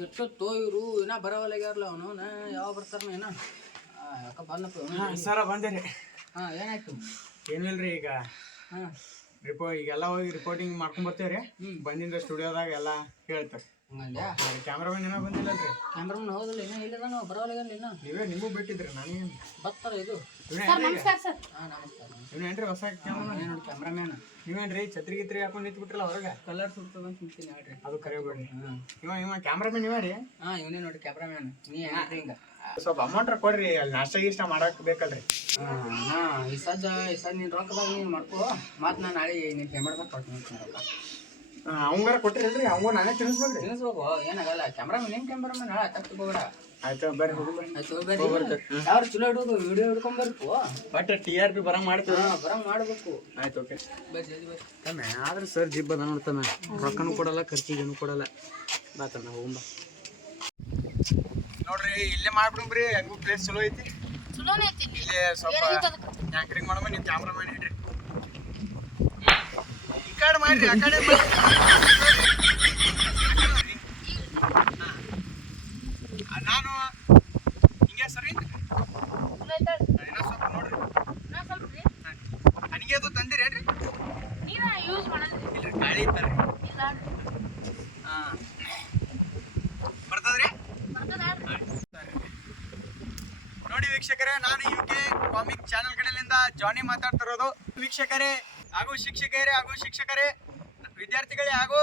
ಕೆಟ್ಟತ್ತು ಇವರು ಏನ ಬರವಲ್ಲಾಗ್ಯಾರಲ್ಲ ಅವನು ಯಾವಾಗ ಬರ್ತಾರ ಏನ ಯಾಕ ಬಂದಪ್ಪ ಸರ ಬಂದಿರಿ. ಏನಾಯ್ತು? ಏನಿಲ್ರಿ ಈಗ ಈಗೆಲ್ಲ ಹೋಗಿ ರಿಪೋರ್ಟಿಂಗ್ ಮಾಡ್ಕೊಂಡ್ ಬರ್ತೀವ್ರಿ. ಬಂದಿಂದ ಸ್ಟುಡಿಯೋದಾಗ ಎಲ್ಲ ಹೇಳ್ತಾರೆ. ಕ್ಯಾಮ್ರಾಮನ್ ಏನೋ ಬಂದಿಲ್ಲಲ್ರಿ? ಕ್ಯಾಮ್ರಾಮನ್ ಹೌದಿಲ್ಲ, ಏನೋ ಇಲ್ಲದ ನಾವು ಬರವಲ್ಲಾಗ್ಯಾರ ಇನ್ನ. ನೀವೇ ನಿಮಗೂ ಬಿಟ್ಟಿದ್ರಿ ನನಗೇನು ಬರ್ತಾರ ಇದು. ನಮಸ್ಕಾರ ಸರ್. ನಮಸ್ಕಾರ. ನೀವೇನ್ರಿ ಹೊಸ ಕ್ಯಾಮ್ರಾಮನ್? ನೋಡಿ ಕ್ಯಾಮ್ರಾಮ್ಯಾನ್ ನೀವೇನ್ರಿ ಛತ್ರಿ ಗಿತ್ರಿ ಹಾಕೊಂಡು ನಿಂತು ಬಿಟ್ರಲ್ಲ ಹೊರಗೆ? ಕಲರ್ ಸುಡ್ತದ ಅಂತ ನಿಂತೀನಿ ಹೇಳ್ರಿ. ಅದು ಕರೆಯಬೇಡ್ರಿ. ಇವ ಕ್ಯಾಮ್ರಾಮನ್ ಇವೇ ರೀ? ಇವನೇ ನೋಡಿ ಕ್ಯಾಮ್ರಾಮ್ಯಾನ್. ನೀ ಹೇಳ್ರಿ ಹಿಂಗ ಸ್ವಲ್ಪ ಅಮೌಂಟ್ ಕೊಡ್ರಿ, ಅಲ್ಲಿ ನಾಷ್ಟ ಗೀಷ್ಟ ಮಾಡಕ್ ಬೇಕಲ್ರಿ. ಈ ಸಜ್ಜ ನೀನ್ ರೊಕ್ಕದಾಗ ನೀನ್ ಮಾಡ್ಕೋ, ಮತ್ ನಾ ನಾಳೆ ನೀನ್ ಪೇಮೆಂಟ್ ಕೊಡ್ತೀನಿ. ಅವಂಗಾರ ಕೊಟ್ಟಿರಲ್ರಿ? ಅವಂಗ ನಾನೇ ತಿನ್ಸ್ಬೇಕ್ರಿ? ತಿನ್ಸ್ಬೇಕು, ಏನಾಗಲ್ಲ. ಕ್ಯಾಮ್ರಾಮನ್ ಏನ್ ಕ್ಯಾಮ್ರಾಮನ್ ನಾಳೆ ತಪ್ಪು ಹೋಗ್ಬೇಡ. ಆಯ್ತು ಬರ್ರಿ, ಹೋಗ್ರಿ. ಆಯ್ತು ಬರ್ರಿ. ಯಾರು ಚಲೋ ಹಿಡಿದು ವಿಡಿಯೋ ಹಿಡ್ಕೊಂಡ್ ಬರ್ಬೇಕು. ಬಟ್ TRP ಬರಂಗ್ ಮಾಡ್ತೀವಿ. ಬರಂಗ್ ಮಾಡ್ಬೇಕು. ಆಯ್ತು, ಓಕೆ ಬರ್ರಿ. ಆದ್ರೆ ಸರ್ ಜಿಬ್ ಅದ ನೋಡ್ತಾನೆ, ರೊಕ್ಕನೂ ಕೊಡಲ್ಲ, ಖರ್ಚಿಗೇನು ಕೊಡಲ್ಲ. ಬಾತಣ್ಣ ಹೋಗಂಬ ನೋಡ್ರಿ, ಇಲ್ಲೇ ಮಾಡ್ಬಿಡ್ರಿ. ಹೆಂಗೂ ಪ್ಲೇಸ್ ಚಲೋ ಐತಿ. ಇಲ್ಲೇ ಸ್ವಲ್ಪ ಆಂಕರಿಂಗ್ ಮಾಡಮ್ಮ. ನೀವು ಕ್ಯಾಮ್ರಾಮನ್ ಇಡ್ರಿ. ಈ ಕಡೆ ಮಾಡ್ರಿ, ಆ ಕಡೆ ನಾನು ಹಿಂಗೆ ಸರಿ ಇನ್ನೂ ಸ್ವಲ್ಪ ನೋಡ್ರಿ. ನನಗೆ ಅದು ತಂದಿರೇನ್ರಿ? ಇಲ್ಲ, ಗಾಳಿ ಇತ್ತಾರೆ. ಬರ್ತದ್ರಿ? ನೋಡಿ ವೀಕ್ಷಕರೇ, ನಾನು UK ಕಾಮಿಕ್ ಚಾನೆಲ್ ಕಡೆಯಿಂದ ಜಾನಿ ಮಾತಾಡ್ತಿರೋದು. ವೀಕ್ಷಕರೇ ಹಾಗೂ ಶಿಕ್ಷಕರೇ ವಿದ್ಯಾರ್ಥಿಗಳೇ ಹಾಗೂ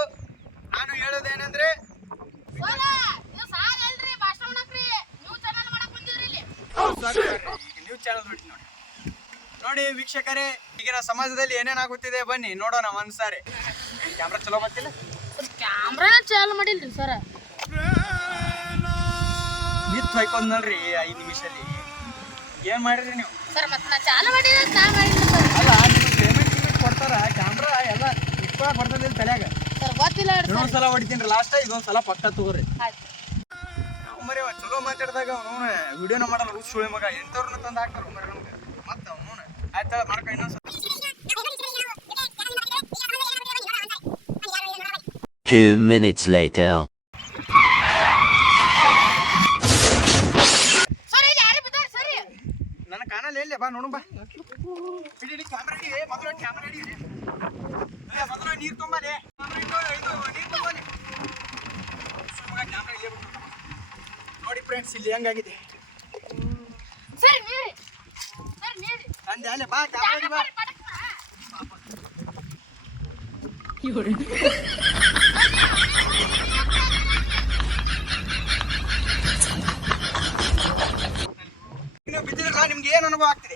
ನಾನು ಹೇಳೋದೇನೆಂದ್ರೆ, ನ್ಯೂಸ್ ಚಾನಲ್ ನೋಡಿ ವೀಕ್ಷಕರೇ, ಈಗಿನ ಸಮಾಜದಲ್ಲಿ ಏನೇನಾಗುತ್ತಿದೆ ಬನ್ನಿ ನೋಡೋಣ ಒಂದ್ಸಾರಿ. ಕ್ಯಾಮ್ರಾ ಚಲೋ ಬರ್ತಿಲ್ಲ? ಕ್ಯಾಮ್ರಾ ಚಾಲು ಮಾಡಿಲ್ರಿ ಸರ್. ನಿತ್ ಹೊಯ್ಕೊಂಡ್ ನೋಡ್ರಿ 5 ನಿಮಿಷದಲ್ಲಿ. ಏನ್ ಮಾಡಿದ್ರಿ ನೀವು? ಸರ್ ಮತ್ತೆ ನಾ ಚಾಲು ಮಾಡಿದ್ರೆ ನಾ ಮಾಡಿಲ್ಲ ಸರ್. ಅಲ್ಲ, ನಿಮಗೆ ಪೇಮೆಂಟ್ ಕೊಡ್ತಾರ, ಕ್ಯಾಮ್ರಾ ಎಲ್ಲ ಇಷ್ಟ ಬರ್ತದಿಲ್ಲ ತಲೆಯಾಗ. ಸರ್ ಗೊತ್ತಿಲ್ಲ ಇನ್ನೊಂದ್ ಸಲ ಹೊಡಿತೀನಿ ಲಾಸ್ಟ್, ಇದೊಂದ್ ಸಲ ಪಕ್ಕ ತಗೋರಿ. ಆಯ್ತು. ಮರಿ ಚಲೋ ಮಾತಾಡಿದಾಗ ಅವನು ವಿಡಿಯೋನ ಮಾಡಲ್ಲ, ಸುಳಿ ಮಗ. ಎಂತವ್ರನ್ನ ತಂದು ಹಾಕ್ತಾರ ಮರಿ ನಮ್ಗೆ. ಮತ್ತೆ ಅವನು ಆಯ್ತಾ ಮಾಡ್ಕ ಇನ್ನೊಂದ್ಸಲ. 2 minutes later. ನನ್ನ ಕಾಣಲ್ಲ ಎಲ್ಲಿ ಬಾ ನೋಡು ಬಾ. ಇಡೀ ಕ್ಯಾಮ್ರಾ ಹಿಡಿ, ಮೊದಲು ಕ್ಯಾಮ್ರಾ ಹಿಡಿ. ಮೊದಲು ನೀರು ತುಂಬಲಿ, ನೀರು ತುಂಬಲಿ. ಕ್ಯಾಮ್ರಾ ಇಲ್ಲೇ ಬಿಟ್ಟು ನೋಡಿ ಫ್ರೆಂಡ್ಸ್, ಇಲ್ಲಿ ಹೆಂಗಾಗಿದೆ ಸರ್ ನೀರಿ ಅಂದೆ. ಅಲ್ಲೇ ಬಾ, ಕ್ಯಾಮ್ರಾ ಹಿಡಿ ಬಾ. ನೀವು ಬಿದ್ದಿರಲ್ಲ, ನಿಮ್ಗೆ ಏನು ಅನುಭವ ಆಗ್ತಿದೆ?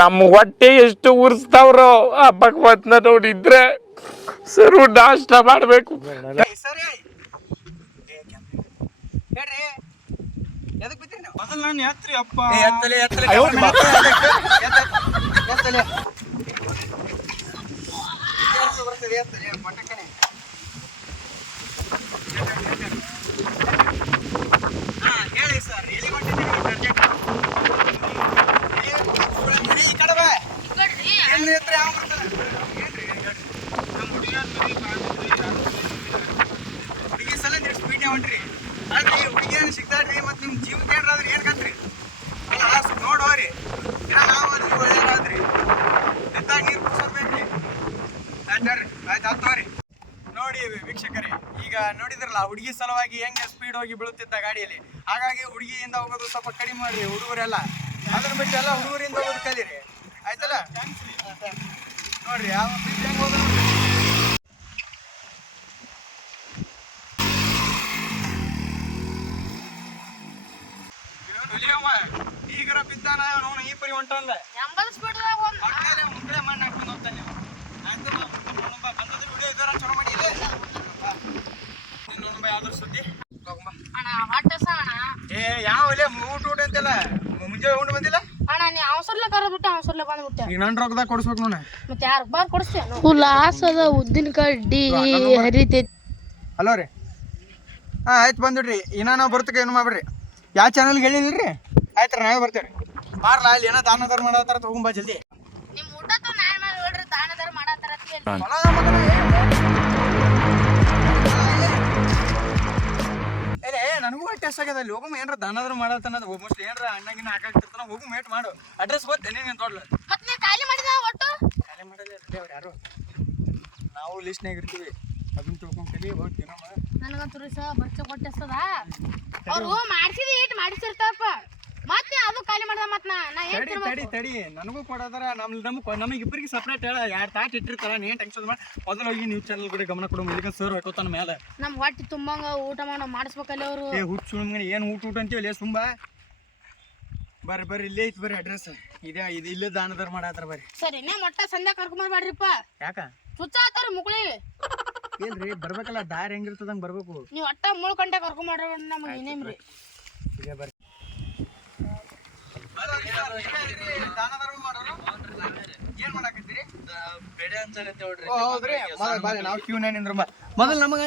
ನಮ್ಮ ಹೊಟ್ಟೆ ಎಷ್ಟು ಉರ್ಸ್ತಾವ್ರೋ ಆ ಭಗವಂತನ ನೋಡಿದ್ರೆ ಸರ್ ನಾಷ್ಟ ಮಾಡಬೇಕು. ಸರಿ ಹೇಳ್ರಿ, ಎದಕ್ ಬಿದ್ದಿರಿ ನೀವು? ಮೊದಲು ನಾನು ಎತ್ತರಿ ಅಪ್ಪ. ಎತ್ತಲೆ ಬರ್ತದೆ, ಎತ್ತಲೆ ಮಟಕನೆ. ಹೇಳಿ ಸರ್, ಎಲ್ಲಿ ಹೊಂಟಿದ್ದೀರಿ? ಈ ಕಡೆ ಬಾ. ಎಲ್ಲಿ ಎತ್ತರ ಯಾವ ಬರ್ತಾರೆ? ಹುಡುಗಿ ಸಲ ನೀವು ಸ್ಪೀಡ್ ಹೊಂಟ್ರಿ. ಅಲ್ರಿ ಹುಡುಗಿಯನ್ನು ಸಿಗ್ತಾಡ್ರಿ, ಮತ್ತು ನಿಮ್ಮ ಜೀವಕ್ಕೆ ಏನಾದ್ರಿ ಏನು ಕತ್ರಿ? ಅಲ್ಲ ನೋಡೋರಿ, ನಾವು ಅದಕ್ಕೆ ಒಳ್ಳೇದಾದ್ರಿ. ಎತ್ತಾಗ ನೀರು ಕುಡಿಸೋರ್ಬೇಕ್ರಿ. ಆಯ್ತಾರ್ರಿ, ಆಯ್ತು ಹತ್ತೋರಿ. ನೋಡಿ ವೀಕ್ಷಕರೇ, ಈಗ ನೋಡಿದ್ರಲ್ಲ ಹುಡುಗಿ ಸಲುವಾಗಿ ಹೆಂಗೆ ಸ್ಪೀಡ್ ಹೋಗಿ ಬೀಳುತ್ತಿದ್ದ ಗಾಡಿಯಲ್ಲಿ. ಹಾಗಾಗಿ ಹುಡುಗಿಯಿಂದ ಹೋಗೋದು ಸ್ವಲ್ಪ ಕಡಿಮೆ ಮಾಡ್ರಿ ಹುಡುಗರೆಲ್ಲ. ಅದನ್ನ ಬಿಟ್ಟು ಎಲ್ಲ ಹುಡುಗರಿಂದ ಹೋಗೋದು ಕಲೀರಿ, ಆಯ್ತಲ್ಲ? ನೋಡ್ರಿ ಯಾವ ಬಿಟ್ಟು ಹೆಂಗೆ ಹೋಗೋದು. ಈಗರ ಬಿದ್ದಾನ ಅವನು ಈ ಪರಿ ಹೊಂಟಲ್ಲ. ಮುಂದೆ ಮಣ್ಣು ಹಾಕೊಂಡು ಹೋಗ್ತಾನೆ. ಆಯ್ತು ಬಂದದ್ರೆ ವಿಡಿಯೋ ಇದಾರ ಚಲೋ ಮಾಡಿ ನೋಡಂಬ ಯಾವ್ದಾರು ಸುದ್ದಿ ಏ ಯಾವ ಊಟ ಅಂತೆಲ್ಲ ಮುಂಜಾನೆ ಉಂಡು ಬಂದಿಲ್ಲ ಅಣ್ಣ. ನೀ ಅವಸರ್ಲೆ ಕರೆದ್ಬಿಟ್ಟೆ, ಅವಸರ್ಲೆ ಬಂದ್ಬಿಟ್ಟೆ. ಈಗ ನನ್ನ ರೊಕ್ಕದಾಗ ಕೊಡಿಸ್ಬೇಕು ನೋಡ. ಮತ್ತೆ ಯಾರು ಬಾರ್ ಕೊಡಿಸ್ತೇನೆ? ಉಲ್ಲಾಸ ಅದ, ಉದ್ದಿನ ಕಡ್ಡಿ ಹರಿತೈತಿ. ಹಲೋ ರೀ, ಆಯ್ತು ಬಂದ್ಬಿಡ್ರಿ. ಇನ್ನ ನಾವು ಬರ್ತಕ್ಕೆ ಏನು ಮಾಡ್ಬಿಡ್ರಿ. ಯಾವ ಚಾನಲ್ಗೆ ಹೇಳಿಲ್ರಿ? ಆಯ್ತು ರೀ, ನಾವೇ ಬರ್ತೇವೆ. ಬಾರ್ಲ ಅಲ್ಲಿ ಏನೋ ದಾನದಾರ ಮಾಡತ್ತಾರ, ತಗೊಂಬ ಜಲ್ದಿ. ನಿಮ್ಮ ಊಟ ನಾನು ನೋಡ್ರಿ ದಾನದಾರ ಮಾಡತ್ತಾರ. ಅಡ್ರೆಸ್ ಆಗ್ಯದ ಅಲ್ಲಿ ಹೋಗು ಏನ್ರ ದಾನಾದ್ರು ಮಾಡತ್ತನ್ನೋದು ಮೋಸ್ಟ್ ಏನ್ರ ಅಣ್ಣಗಿನ ಹಾಕಾಕ್ತಿರ್ತಾನ ಹೋಗು ಮೇಟ್ ಮಾಡು ಅಡ್ರೆಸ್ ಗೊತ್ತೇನೆ ನೀನು ತೊಡ್ಲ ಮತ್ ನೀ ಖಾಲಿ ಮಾಡಿದ ಒಟ್ಟು ಖಾಲಿ ಮಾಡಲ್ಲ ಅವ್ರು ಯಾರು ನಾವು ಲಿಸ್ಟ್ನಾಗ ಇರ್ತೀವಿ ಅದನ್ನ ತಿಳ್ಕೊಂಡ್ ಕಲಿ ಹೋಗಿ ನನಗಂತೂ ರೀ ಸರ್ ಬರ್ಚ ಕೊಟ್ಟೆಸ್ತದ ಅವ್ರು ಮಾಡ್ಸಿದಿ ಇಟ್ ಮಾಡಿಸಿರ್ತಾರಪ್ಪ ಮತ್ತೆ ಅದು ಖಾಲಿ ಮಾಡ್ದ ಮತ್ ನಾ ತಡಿ ನನಗೂ ಕೊಡೋದಾರ ನಮಗೆ ಇಬ್ಬರಿಗೆ ಸಪ್ರೇಟ್ ಹೇಳ 2 ತಾಟ್ ಇಟ್ಟಿರ್ತಾರ ನೀನ್ ಟೆನ್ಷನ್ ಮಾಡಿ ಮೊದಲು ಹೋಗಿ ನ್ಯೂಸ್ ಚಾನಲ್ ಕಡೆ ಗಮನ ಕೊಡು ಇದಕ್ಕೆ ಸರ್ ಹೊಟ್ಟೋತಾನ ಮೇಲೆ ನಮ್ ಹೊಟ್ಟಿ ತುಂಬಂಗ ಊಟ ಮಾಡಿಸ್ಬೇಕಲ್ಲಿ ಅವರು ಹುಚ್ಚು ಸುಮ್ಮನೆ ಏನು ಊಟ ಅಂತೀವಿ ತುಂಬಾ ಬರ್ರಿ ಇಲ್ಲೇ ಐತಿ ಬರ್ರಿ ಅಡ್ರೆಸ್ ಇದು ಇಲ್ಲೇ ದಾನದಾರ ಮಾಡತ್ತಾರ ಬರ್ರಿ ಸರಿ ಮೊಟ್ಟ ಸಂಧ್ಯಾ ಕರ್ಕೊಂಬರ್ಬೇಡ್ರಿಪ್ಪ ಯಾಕ ಸುಚ್ಚ ಆತಾರ ಮುಕ್ಳಿ ಇಲ್ರಿ ಬರ್ಬೇಕಲ್ಲ ದಾರಿ ಹೆಂಗಿರ್ತದಂಗ ಬರ್ಬೇಕು ನೀವು ಒಟ್ಟ 3 ಗಂಟೆ ಕರ್ಕೊಂಬರ್ರಿ ನಮಗೆ ಏನೇನ್ರಿ ಈಗ ಬರ್ರಿ ಏನ್ ಮಾಡಾಕತ್ತೀರಿ ಹೌದ್ರಿ ನಾವು ಕ್ಯೂ ನಿಂದ್ರ ಮೊದಲು ನಮಗ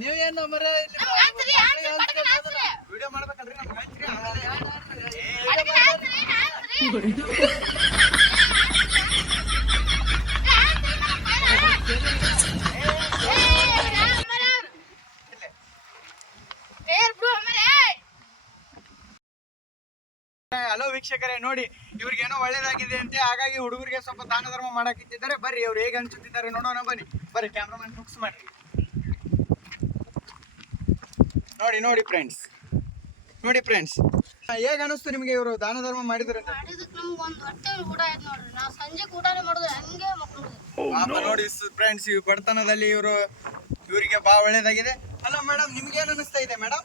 ನೀವೇನು ವಿಡಿಯೋ ಮಾಡ್ಬೇಕಲ್ರಿ ಹಲೋ ವೀಕ್ಷಕರೇ ನೋಡಿ ಇವ್ರಿಗೇನೋ ಒಳ್ಳೇದಾಗಿದೆ ಅಂತೆ ಹಾಗಾಗಿ ಹುಡುಗರಿಗೆ ಸ್ವಲ್ಪ ದಾನ ಧರ್ಮ ಮಾಡಾಕಿದ್ದಾರೆ ಬರ್ರಿ ಅವ್ರು ಹೇಗೆ ಅನ್ಸುತ್ತಿದ್ದಾರೆ ನೋಡೋಣ ಬರ್ರಿ ಕ್ಯಾಮ್ರಾಮನ್ ಫಿಕ್ಸ್ ಮಾಡ್ರಿ ನೋಡಿ ಫ್ರೆಂಡ್ಸ್ ಹೇಗೆ ಅನಿಸ್ತು ನಿಮಗೆ ಇವರು ದಾನ ಧರ್ಮ ಮಾಡಿದ್ರೆ ನೋಡಿ ಫ್ರೆಂಡ್ಸ್ ಈ ಬಡತನದಲ್ಲಿ ಇವರಿಗೆ ಬಹಳ ಒಳ್ಳೇದಾಗಿದೆ ಅಲ್ಲ ಮೇಡಮ್ ನಿಮ್ಗೆ ಏನ್ ಅನಿಸ್ತಾ ಇದೆ ಮೇಡಮ್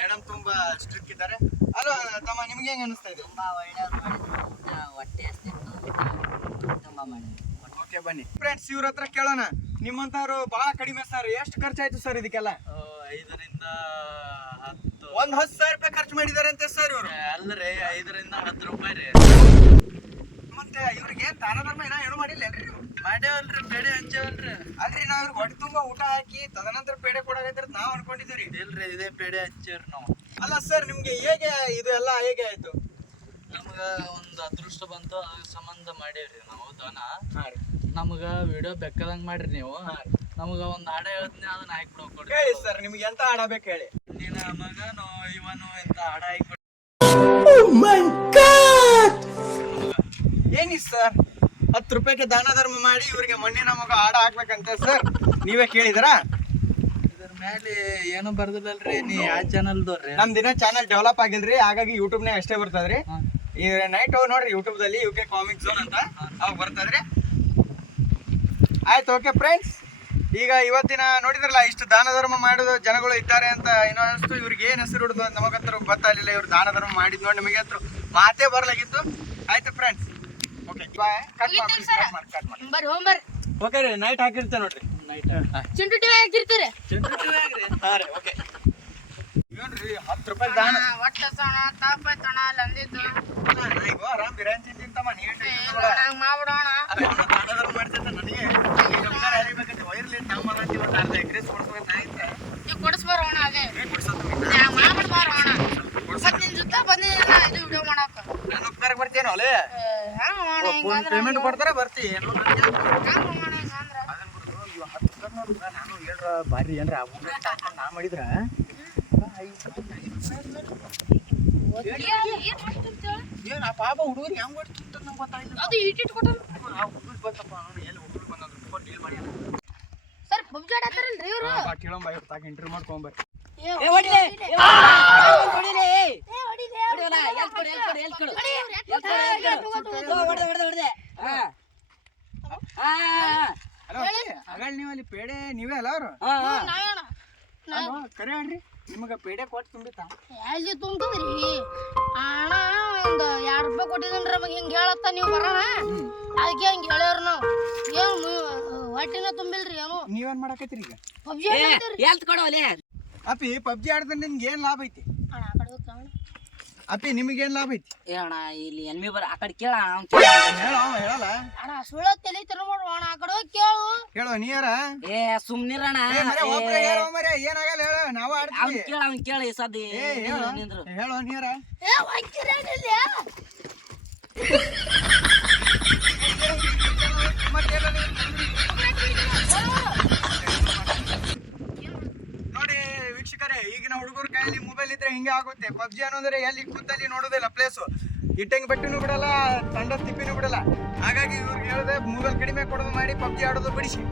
ಮೇಡಮ್ ತುಂಬಾ ಸ್ಟ್ರಿಕ್ಟ್ ಇದ್ದಾರೆ ಅಲ್ಲ ತಮ್ಮ ನಿಮ್ಗೆ ಹೆಂಗ ಅನಿಸ್ತಾ ಇದೆ ಓಕೆ ಬನ್ನಿ ಫ್ರೆಂಡ್ಸ್ ಇವ್ರ ಹತ್ರ ಕೇಳೋಣ ನಿಮ್ಮಂತವ್ರು ಬಹಳ ಕಡಿಮೆ ಸರ್ ಎಷ್ಟು ಖರ್ಚಾಯ್ತು ಸರ್ ಇದಕ್ಕೆಲ್ಲ 5 ರಿಂದ 10 10,000 ರೂಪಾಯಿ ಖರ್ಚು ಮಾಡಿದ್ದಾರೆ ಅಂತೆ ಸರ್ ಇವರು ಅಲ್ರಿ 5 ರಿಂದ 10 ರೂಪಾಯಿ ರೀ ಮತ್ತೆ ಇವ್ರಿಗೆ ದಾನ ಧರ್ಮ ಏನೋ ಮಾಡಿಲ್ಲನ್ರಿ ಮಾಡ್ಯಾವಲ್ರಿ ಪೇಡೆ ಹಂಚವಲ್ರಿ ಅಲ್ರಿ ನಾವ್ ಇವ್ರಿಗೆ ಹೊಟ್ಟೆ ತುಂಬಾ ಊಟ ಹಾಕಿ ತದನಂತರ ಪೇಡೆ ಕೊಡಾಕೈತ್ರ ನಾವ್ ಅನ್ಕೊಂಡಿದೀವಿ ಇಲ್ರಿ ಇದೇ ಪೇಡೆ ಹಂಚೇವ್ರಿ ನಾವು ಅಲ್ಲ ಸರ್ ನಿಮ್ಗೆ ಹೇಗೆ ಇದು ಎಲ್ಲ ಹೇಗೆ ಆಯ್ತು ನಮ್ಗ ಒಂದು ಅದೃಷ್ಟ ಬಂತು ಅದ್ರ ಸಂಬಂಧ ಮಾಡೇವ್ರಿ ನಾವು ದಾನ ನಮಗ ವಿಡಿಯೋ ಬೇಕಾದಂಗ್ ಮಾಡ್ರಿ ನೀವು ನಮಗ ಒಂದ್ ಹಾಡ ಹೇಳ್ತೀನಿ ಅದನ್ನ ಹಾಕಿ ಹೇಳಿ ಸರ್ ನಿಮ್ಗೆ ಎಂತ ಹಾಡ ಬೇಕು ಹೇಳಿ ನಿನ್ನ ಮಗನು ಇವನು ಎಂತ ಹಾಡ ಹಾಕಿ ಏನಿ ಸರ್ 10 ರೂಪಾಯಿಗೆ ದಾನ ಧರ್ಮ ಮಾಡಿ ಇವ್ರಿಗೆ ಮಣ್ಣಿನ ಮಗ ಹಾಡ ಹಾಕ್ಬೇಕಂತ ಸರ್ ನೀವೇ ಕೇಳಿದರಾ ಇದ್ರ ಮೇಲೆ ಏನು ಬರ್ದಿಲ್ಲಲ್ರಿ ನೀ ಯಾವ ಚಾನಲ್ದವ್ರಿ ನಮ್ ದಿನ ಚಾನಲ್ ಡೆವಲಪ್ ಆಗಿಲ್ರಿ ಹಾಗಾಗಿ ಯೂಟ್ಯೂಬ್ನಾಗ ಅಷ್ಟೇ ಬರ್ತದ್ರಿ ಈ ನೈಟ್ ನೋಡ್ರಿ ಯೂಟ್ಯೂಬ್ ದಲ್ಲಿ UK ಕಾಮಿಕ್ ಝೋನ್ ಅಂತ ಅವಾಗ ಬರ್ತದ್ರಿ ಆಯ್ತು ಓಕೆ ಫ್ರೆಂಡ್ಸ್ ಈಗ ಇವತ್ತಿನ ನೋಡಿದ್ರಲ್ಲ ಇಷ್ಟು ದಾನ ಧರ್ಮ ಮಾಡೋದು ಜನಗಳು ಇದ್ದಾರೆ ಅಂತ ಏನೋ ಅನಿಸ್ತು ಇವ್ರಿಗೆ ಏನ್ ಹೆಸರು ಹಿಡಿದು ನಮಗಂತೂ ಗೊತ್ತಾಗಲಿಲ್ಲ ಇವ್ರು ದಾನ ಧರ್ಮ ಮಾಡಿದ್ ನೋಡಿ ನಮಗೆ ಹತ್ರ ಮಾತೇ ಬರ್ಲಾಗಿತ್ತು ಆಯ್ತು ಫ್ರೆಂಡ್ಸ್ ಓಕೆ ಕಟ್ ಮಾಡಿ ಬರ್ರಿ ಹೋಗ್ಬರ್ರಿ ಓಕೆ ರೀ ನೈಟ್ ಹಾಕಿರ್ತೇವೆ ನೋಡ್ರಿ ನೈಟ್ ಚಿಂಟು ಟಿವಿ ಹಾಕಿರ್ತೀರಿ ಹಾಂ ರೀ ಓಕೆ ಏನ್ರಿ 10 ರೂಪಾಯಿ ದಾನ ಒಟ್ಟ ಸಣ ತಾಪೈತಣ ಲಂದಿದ್ದು ಈಗ ಆರಾಮ್ ಬಿರಿಯಾನಿ ತಿಂತಿಂತಮ್ಮ ನೀನು ಮಾಡ್ಬಿಡೋಣ ದಾನ ಧರ್ಮ ಮಾಡ್ತಿದ್ದ ನನಗೆ ಅರಿಬೇಕಂತ ವೈರ್ಲಿ ನಾವು ಮಾಡಂತೀವಿ ಒಂದು ಅರ್ಧ ಎಕರೆ ಕೊಡ್ಸ್ಬೇಕಂತ ಆಯ್ತು ಈಗ ಕೊಡಿಸ್ಬಾರೋಣ ಅದೇ ಕೊಡ್ಸೋದು ಮಾಡ್ಬಿಡ್ಬಾರೋಣ ಮತ್ತೆ ನಿನ್ ಜೊತೆ ಬಂದಿಲ್ಲ ಇದು ವಿಡಿಯೋ ಮಾಡಾಕ ನಾನು ಉಪಕಾರ ಬರ್ತೀನೋ ಅಲ್ಲೇ ಹೆಂಗ್ ಮಾಡೋಣ ಹಿಂಗಂದ್ರ ಪೇಮೆಂಟ್ ಕೊಡ್ತಾರ ಬರ್ತಿ ಹೆಂಗ್ ಮಾಡೋಣ ಹಿಂಗಂದ್ರ ಅದನ್ನ ಬಿಡು ಇವ್ 10 ನೋಡ್ರ ನಾನು ಹೇಳ್ರ ಬಾರಿ ಏನ್ರ ನಾ ಮಾಡಿದ್ರ ಏನ್ ಆ ಪಾಪ ಹುಡುಗರಿಗೆ ಹೆಂಗ್ ಹೊಡ್ತಿಂತ ನಂಗೆ ಗೊತ್ತಾಗಿಲ್ಲ ಅದು ಇಟ್ಟಿಟ್ ಕೊಟ್ಟ ಆ ಹುಡುಗರು ಬಂತಪ್ಪ ಅವ್ನು ಎಲ್ಲಿ ಹುಡುಗರು ಬಂದ್ರು ಡೀಲ್ ಮಾಡಿ ಸರ್ ಪಬ್ಜಿ ಆಡತ್ತಾರಲ್ರಿ ಇವ್ರು ಬಾ ಕೇಳಂಬ ಇವ್ರು ತಾಕ ಇಂಟರ್ವ್ಯೂ ಮಾಡ್ಕೊಂಬ ಹಲೋ ನೀವು ಅಲ್ಲಿ ಪೇಡೆ ನೀವೇ ಅಲ್ಲ ಅವ್ರು ಕರೆ ಹೇಳ್ರಿ ನಿಮಗ ಪೇಡೆ ಕೊಟ್ಟು ತುಂಬಿತಾ ಎಲ್ಲಿ ತುಂಬಿದ್ರಿ ಅಣ್ಣ ಒಂದು 2 ರೂಪಾಯಿ ಕೊಟ್ಟಿದ್ರಿ ನಮಗೆ ಹಿಂಗೆ ಹೇಳತ್ತ ನೀವು ಬರೋಣ ಅದಕ್ಕೆ ಹಂಗೆ ಹೇಳ್ಯಾರ ನಾವು ಏನು ಹೊಟ್ಟಿನ ತುಂಬಿಲ್ರಿ ಏನು ನೀವೇನ್ ಮಾಡಕತ್ತೀರಿ ಈಗ ಪಬ್ಜಿ ಅಪ್ಪಿ ಪಬ್ಜಿ ಆಡ್ದಂದ್ರೆ ನಿಮ್ಗೆ ಏನ್ ಲಾಭ ಐತಿ ಅಣ್ಣ ಆ ಕಡೆ ಹೋಗ್ತಾ ಅಪ್ಪಿ ನಿಮಗೇನ್ ಲಾಭ ಐತಿ ಅಣ್ಣ ಇಲ್ಲಿ ಎನ್ಮಿ ಬರ ಆ ಕಡೆ ಕೇಳ ಹೇಳೋ ಹೇಳಲ್ಲ ಅಣ್ಣ ಸುಳ್ಳ ತಲೆ ತರ ಮಾಡುವ ಅಣ್ಣ ಆ ಕಡೆ ಹೋಗಿ ಕೇಳು ಹೇಳೋ ನೀಯಾರ ಏ ಸುಮ್ನಿರಣ್ಣ ಏನಾಗಲ್ಲ ಹೇಳ ನಾವು ಆಡ್ತೀವಿ ಅವ್ನ್ ಕೇಳ ಈ ಸದ್ದಿ ನಿಂದ್ರು ಹೇಳೋ ನೀಯಾರ ಏ ಹೋಗ್ತಿರೇನಿಲ್ಲ ನೋಡಿ ಅಂದ್ರೆ ಹಿಂಗೆ ಆಗುತ್ತೆ. ಪಬ್ಜಿ ಅನ್ನೋದ್ರೆ ಎಲ್ಲಿ ಕೂತಲ್ಲಿ ನೋಡೋದಿಲ್ಲ ಪ್ಲೇಸು, ಇಟ್ಟಂಗಿ ಬಟ್ಟಿನೂ ಬಿಡಲ್ಲ, ತಂಡ ತಿಪ್ಪಿನೂ ಬಿಡಲ್ಲ. ಹಾಗಾಗಿ ಇವ್ರಿಗೆ ಹೇಳಿದೆ ಮೊಬೈಲ್ ಕಡಿಮೆ ಕೊಡೋದು ಮಾಡಿ ಪಬ್ಜಿ ಆಡೋದು ಬಿಡಿಸಿ.